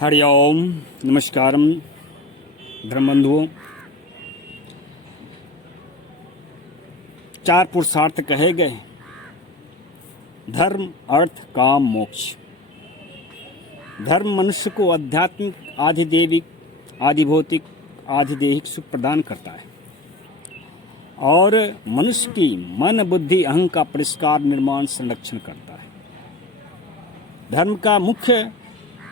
हरि ओम नमस्कारम धर्मबंधुओं। चार पुरुषार्थ कहे गए: धर्म, अर्थ, काम, मोक्ष। धर्म मनुष्य को आध्यात्मिक, आधिदैविक, आधिभौतिक, आधिदेहिक सुख प्रदान करता है और मनुष्य की मन, बुद्धि, अहं का परिष्कार, निर्माण, संरक्षण करता है। धर्म का मुख्य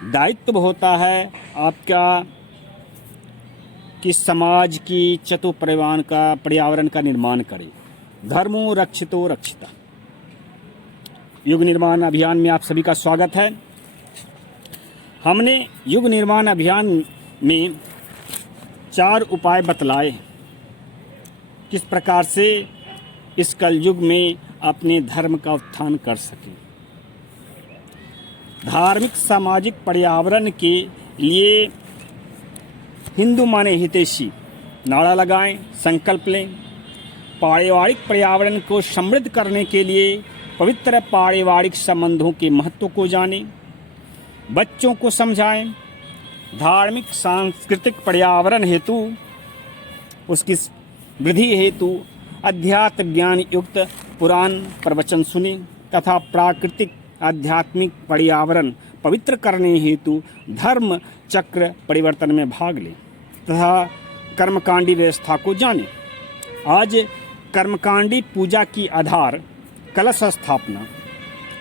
दायित्व होता है आपका कि समाज की चतु पर्यावरण का निर्माण करे। धर्मो रक्षितो रक्षिता। युग निर्माण अभियान में आप सभी का स्वागत है। हमने युग निर्माण अभियान में 4 उपाय बतलाए किस प्रकार से इस कलयुग में अपने धर्म का उत्थान कर सकें। धार्मिक, सामाजिक, पर्यावरण के लिए हिंदू माने हितैषी, नारा लगाएं, संकल्प लें। पारिवारिक पर्यावरण को समृद्ध करने के लिए पवित्र पारिवारिक संबंधों के महत्व को जानें, बच्चों को समझाएं। धार्मिक, सांस्कृतिक पर्यावरण हेतु, उसकी वृद्धि हेतु अध्यात्म ज्ञान युक्त पुराण प्रवचन सुने तथा प्राकृतिक आध्यात्मिक पर्यावरण पवित्र करने हेतु धर्म चक्र परिवर्तन में भाग लें तथा कर्मकांडी व्यवस्था को जानें। आज कर्मकांडी पूजा की आधार, कलश स्थापना,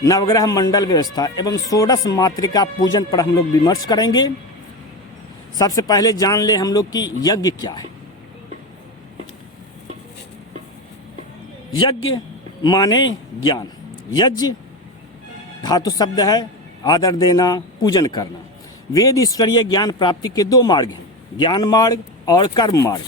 नवग्रह मंडल व्यवस्था एवं षोडश मातृका पूजन पर हम लोग विमर्श करेंगे। सबसे पहले जान ले हम लोग कि यज्ञ क्या है। यज्ञ माने ज्ञान। यज्ञ धातु शब्द है, आदर देना, पूजन करना। वेद ईश्वरीय ज्ञान प्राप्ति के 2 मार्ग हैं, ज्ञान मार्ग और कर्म मार्ग।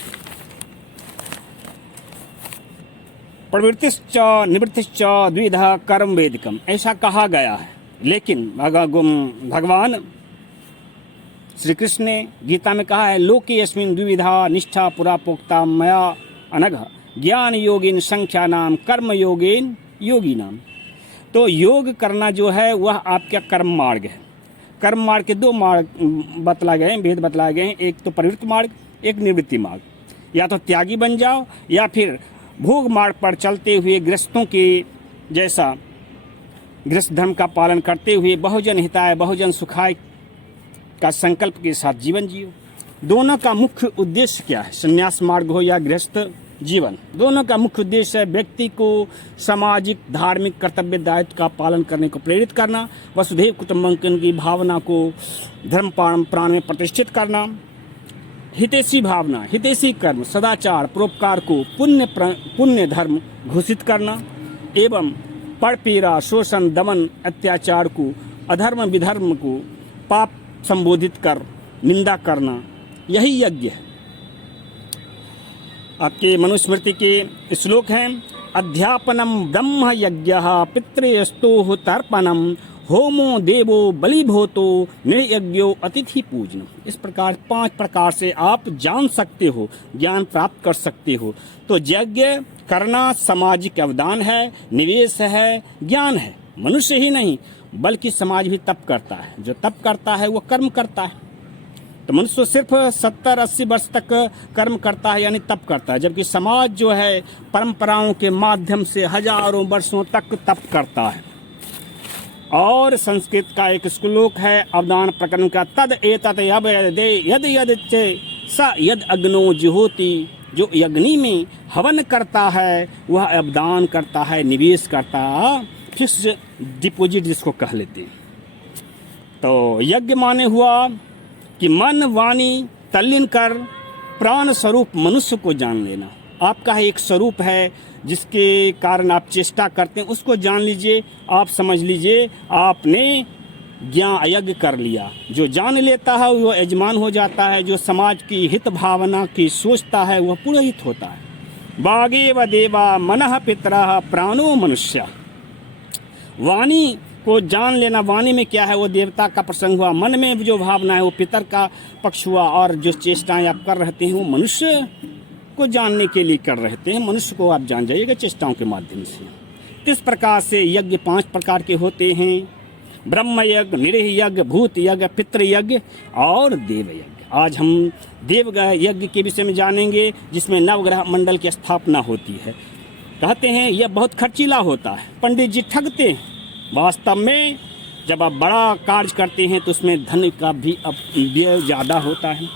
प्रवृत्तिश्च निवृत्तिश्च द्विधा कर्म वेदिकम, ऐसा कहा गया है। लेकिन भगवान श्री कृष्ण ने गीता में कहा है, लोके यस्मिन् द्विविधा निष्ठा पुरा प्रोक्ता मया अनघ ज्ञान योगिन संख्या नाम कर्म योगिन योगी नाम। तो योग करना जो है वह आपका कर्म मार्ग है। कर्म मार्ग के 2 मार्ग बतलाए गए हैं, भेद बतलाए गए हैं। एक तो प्रवृत्ति मार्ग, एक निवृत्ति मार्ग। या तो त्यागी बन जाओ या फिर भोग मार्ग पर चलते हुए गृहस्थों के जैसा गृहस्थ धर्म का पालन करते हुए बहुजन हिताय बहुजन सुखाय का संकल्प के साथ जीवन जियो। दोनों का मुख्य उद्देश्य क्या है? संन्यास मार्ग हो या गृहस्थ जीवन, दोनों का मुख्य उद्देश्य है व्यक्ति को सामाजिक, धार्मिक कर्तव्य दायित्व का पालन करने को प्रेरित करना, वसुधैव कुटुंबकम की भावना को धर्म प्राण में प्रतिष्ठित करना, हितैषी भावना, हितैषी कर्म, सदाचार, परोपकार को पुण्य धर्म घोषित करना एवं परपीड़ा, शोषण, दमन, अत्याचार को, अधर्म विधर्म को पाप संबोधित कर निंदा करना, यही यज्ञ है। आपके मनुस्मृति के श्लोक हैं, अध्यापनम ब्रह्म यज्ञ पितृस्तोः तर्पणम होमो देवो बलिभूतो निर्यज्ञो अतिथि पूजनम। इस प्रकार 5 प्रकार से आप जान सकते हो, ज्ञान प्राप्त कर सकते हो। तो यज्ञ करना सामाजिक अवदान है, निवेश है, ज्ञान है। मनुष्य ही नहीं बल्कि समाज भी तप करता है। जो तप करता है वो कर्म करता है। तो मनुष्य सिर्फ 70-80 वर्ष तक कर्म करता है यानी तप करता है, जबकि समाज जो है परंपराओं के माध्यम से हजारों वर्षों तक तप करता है। और संस्कृत का एक श्लोक है अवदान प्रकरण का, तद एतत् यद यद स यद अग्नो जुहोति। जो यज्ञ में हवन करता है वह अवदान करता है, निवेश करता है, फिक्स डिपॉजिट जिसको कह लेते हैं। तो यज्ञ माने हुआ कि मन वाणी तल्लीन कर प्राण स्वरूप मनुष्य को जान लेना। आपका एक स्वरूप है जिसके कारण आप चेष्टा करते हैं, उसको जान लीजिए। आप समझ लीजिए आपने ज्ञान यज्ञ कर लिया। जो जान लेता है वह यजमान हो जाता है। जो समाज की हित भावना की सोचता है वह पुरोहित होता है। वागेव देवा मनः पितरः प्राणो मनुष्य। वाणी को जान लेना, वाणी में क्या है वो देवता का प्रसंग हुआ, मन में जो भावना है वो पितर का पक्ष हुआ, और जो चेष्टाएं आप कर रहे हैं वो मनुष्य को जानने के लिए कर रहे हैं। मनुष्य को आप जान जाइएगा चेष्टाओं के माध्यम से। इस प्रकार से यज्ञ 5 प्रकार के होते हैं। ब्रह्म यज्ञ, निरीह यज्ञ, भूत यज्ञ, पितृ यज्ञ और देव यज्ञ। आज हम देव यज्ञ के विषय में जानेंगे, जिसमें नवग्रह मंडल की स्थापना होती है। कहते हैं यह बहुत खर्चीला होता है, पंडित जी ठगते हैं। वास्तव में जब आप बड़ा कार्य करते हैं तो उसमें धन का भी व्यय ज़्यादा होता है।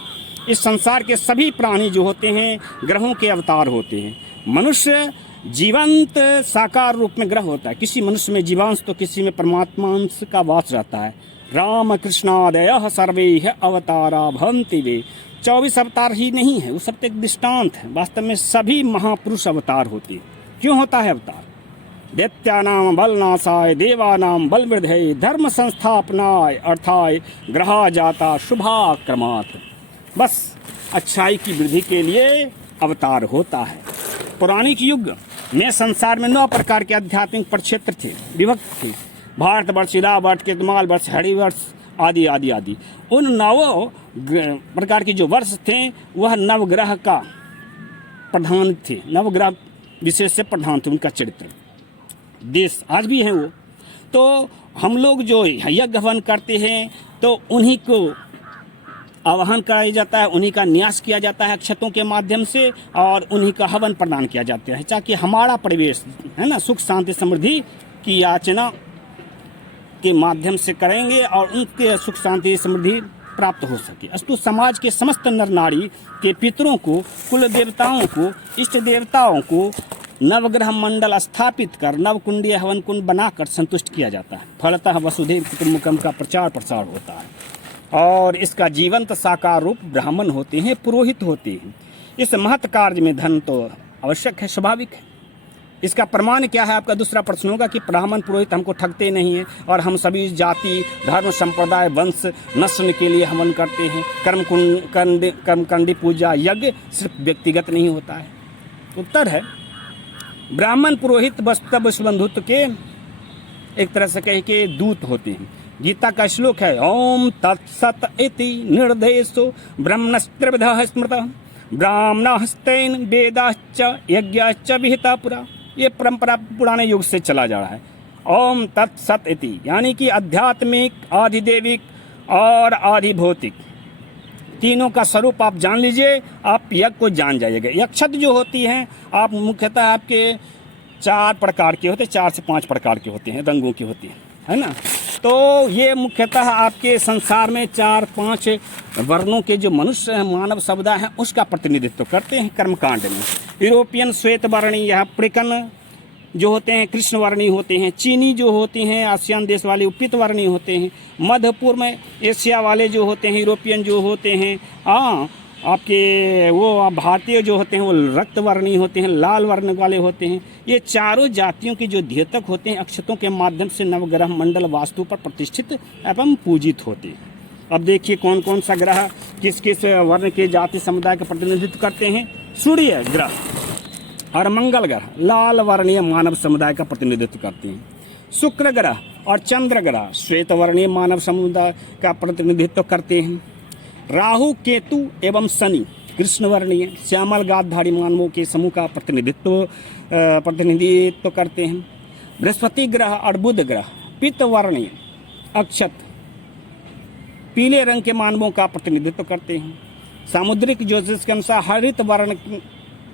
इस संसार के सभी प्राणी जो होते हैं ग्रहों के अवतार होते हैं। मनुष्य जीवंत साकार रूप में ग्रह होता है। किसी मनुष्य में जीवांश तो किसी में परमात्मांश का वास रहता है। राम कृष्णादयः सर्वे अवतारा भवन्ति वे। 24 अवतार ही नहीं है, वो सब एक दृष्टांत है। वास्तव में सभी महापुरुष अवतार होते हैं। क्यों होता है अवतार? दैत्यानाम बलनाशाय, देवानाम बलवृद्धये, धर्म संस्थापनाय अर्थाय ग्रहा जाता शुभाक्रमात्। बस अच्छाई की वृद्धि के लिए अवतार होता है। पौराणिक युग में संसार में 9 प्रकार के आध्यात्मिक प्रक्षेत्र थे, विभक्त थे। भारतवर्ष, इलावर्ष, केतमाल वर्ष, हरिवर्ष आदि आदि आदि। उन 9 प्रकार के जो वर्ष थे वह नवग्रह का प्रधान थे, नवग्रह विशेष से प्रधान थे उनका चरित्र। देश आज भी है वो। तो हम लोग जो यज्ञ हवन करते हैं तो उन्हीं को आवाहन कराया जाता है, उन्हीं का न्यास किया जाता है अक्षतों के माध्यम से, और उन्हीं का हवन प्रदान किया जाता है, ताकि हमारा परिवेश है ना सुख शांति समृद्धि की याचना के माध्यम से करेंगे और उनके सुख शांति समृद्धि प्राप्त हो सके। अस्तु समाज के समस्त नर नारी के पितरों को, कुल देवताओं को, इष्ट देवताओं को नवग्रह मंडल स्थापित कर नवकुंडीय हवन कुंड बनाकर संतुष्ट किया जाता है। फलतः वसुधैव कुटुम्बकम का प्रचार प्रसार होता है और इसका जीवंत साकार रूप ब्राह्मण होते हैं, पुरोहित होते हैं। इस महत् कार्य में धन तो आवश्यक है, स्वाभाविक है। इसका प्रमाण क्या है? आपका दूसरा प्रश्न होगा कि ब्राह्मण पुरोहित हमको ठगते नहीं हैं और हम सभी जाति, धर्म, संप्रदाय, वंश नस्ल के लिए हवन करते हैं। कर्मकांडी पूजा यज्ञ सिर्फ व्यक्तिगत नहीं होता है। उत्तर है ब्राह्मण पुरोहित वस्तव बंधुत्व के एक तरह से कहे के दूत होते हैं। गीता का श्लोक है ओम तत्सत इति निर्देशो ब्रह्मणस्त्रिविधः स्मृतः ब्राह्मणस्तेन वेदाश्च यज्ञाश्च विहिता पुरा। ये परंपरा पुराने युग से चला जा रहा है। ओम तत्सत इति यानी कि आध्यात्मिक, आधिदेविक और आधिभौतिक तीनों का स्वरूप आप जान लीजिए, आप यज्ञ को जान जाइएगा। यक्षत जो होती हैं आप मुख्यतः आपके 4 प्रकार के होते हैं, 4 से 5 प्रकार के होते हैं, रंगों की होती है ना। तो ये मुख्यतः आपके संसार में 4-5 वर्णों के जो मनुष्य हैं, मानव समुदाय हैं, उसका प्रतिनिधित्व करते हैं कर्मकांड में। यूरोपियन श्वेत वर्णी या अफ्रीकन जो होते हैं कृष्ण वर्णी होते हैं। चीनी जो होते हैं आसियान देश वाले पीत वर्णी होते हैं। मध्य पूर्व में एशिया वाले जो होते हैं, यूरोपियन जो होते हैं, आपके वो भारतीय जो होते हैं वो रक्त वर्णी होते हैं, लाल वर्ण वाले होते हैं। ये चारों जातियों के जो द्योतक होते हैं अक्षतों के माध्यम से नवग्रह मंडल वास्तु पर प्रतिष्ठित एवं पूजित होते हैं। अब देखिए कौन कौन सा ग्रह किस किस वर्ण के जाति समुदाय का प्रतिनिधित्व करते हैं। सूर्य ग्रह और मंगल ग्रह लाल वर्णीय मानव समुदाय का प्रतिनिधित्व करते हैं। शुक्र ग्रह और चंद्र ग्रह श्वेत वर्णीय मानव समुदाय का प्रतिनिधित्व करते हैं। राहु, केतु एवं शनि कृष्ण वर्णीय श्यामल गाधधारी मानवों के समूह का प्रतिनिधित्व करते हैं। बृहस्पति ग्रह और बुध ग्रह पित्त वर्णीय अक्षत पीले रंग के मानवों का प्रतिनिधित्व करते हैं। सामुद्रिक ज्योतिष के अनुसार हरित वर्ण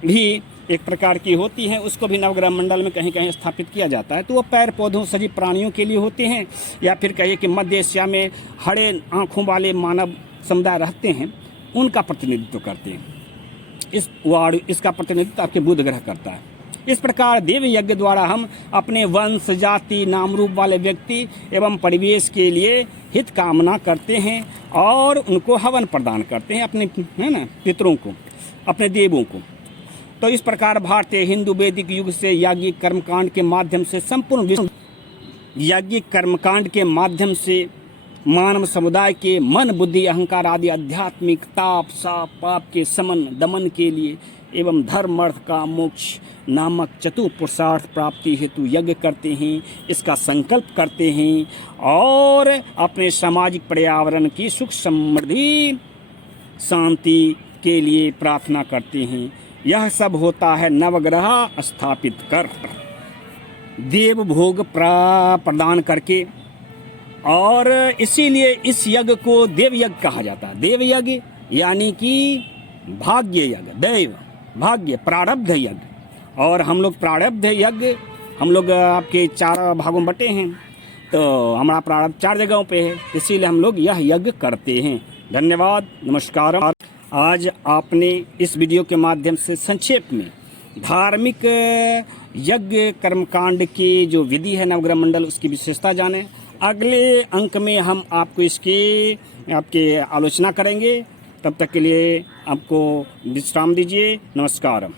भी एक प्रकार की होती है, उसको भी नवग्रह मंडल में कहीं कहीं स्थापित किया जाता है। तो वो पैर पौधों सजीव प्राणियों के लिए होते हैं, या फिर कहिए कि मध्य एशिया में हरे आँखों वाले मानव समुदाय रहते हैं, उनका प्रतिनिधित्व करते हैं। इसका प्रतिनिधित्व आपके बुध ग्रह करता है। इस प्रकार देव यज्ञ द्वारा हम अपने वंश, जाति, नाम रूप वाले व्यक्ति एवं परिवेश के लिए हित कामना करते हैं और उनको हवन प्रदान करते हैं, अपने है ना पितरों को, अपने देवों को। तो इस प्रकार भारतीय हिंदू वैदिक युग से याज्ञिक कर्मकांड के माध्यम से संपूर्ण विश्व याज्ञिक कर्मकांड के माध्यम से मानव समुदाय के मन, बुद्धि, अहंकार आदि आध्यात्मिक ताप, साप, पाप के समन दमन के लिए एवं धर्म, अर्थ का मोक्ष नामक चतुर्पुरुषार्थ प्राप्ति हेतु यज्ञ करते हैं, इसका संकल्प करते हैं और अपने सामाजिक पर्यावरण की सुख समृद्धि शांति के लिए प्रार्थना करते हैं। यह सब होता है नवग्रह स्थापित कर, देव भोग प्रदान करके, और इसीलिए इस यज्ञ को देव यज्ञ कहा जाता है। देव यज्ञ यानी कि भाग्य यज्ञ, दैव भाग्य प्रारब्ध यज्ञ। और हम लोग प्रारब्ध यज्ञ हम लोग आपके 4 भागों में बटे हैं, तो हमारा प्रारब्ध 4 जगहों पे है, इसीलिए हम लोग यह यज्ञ करते हैं। धन्यवाद, नमस्कार। आज आपने इस वीडियो के माध्यम से संक्षेप में धार्मिक यज्ञ कर्मकांड की जो विधि है नवग्रह मंडल, उसकी विशेषता जाने। अगले अंक में हम आपको इसकी आपके आलोचना करेंगे। तब तक के लिए आपको विश्राम दीजिए। नमस्कार।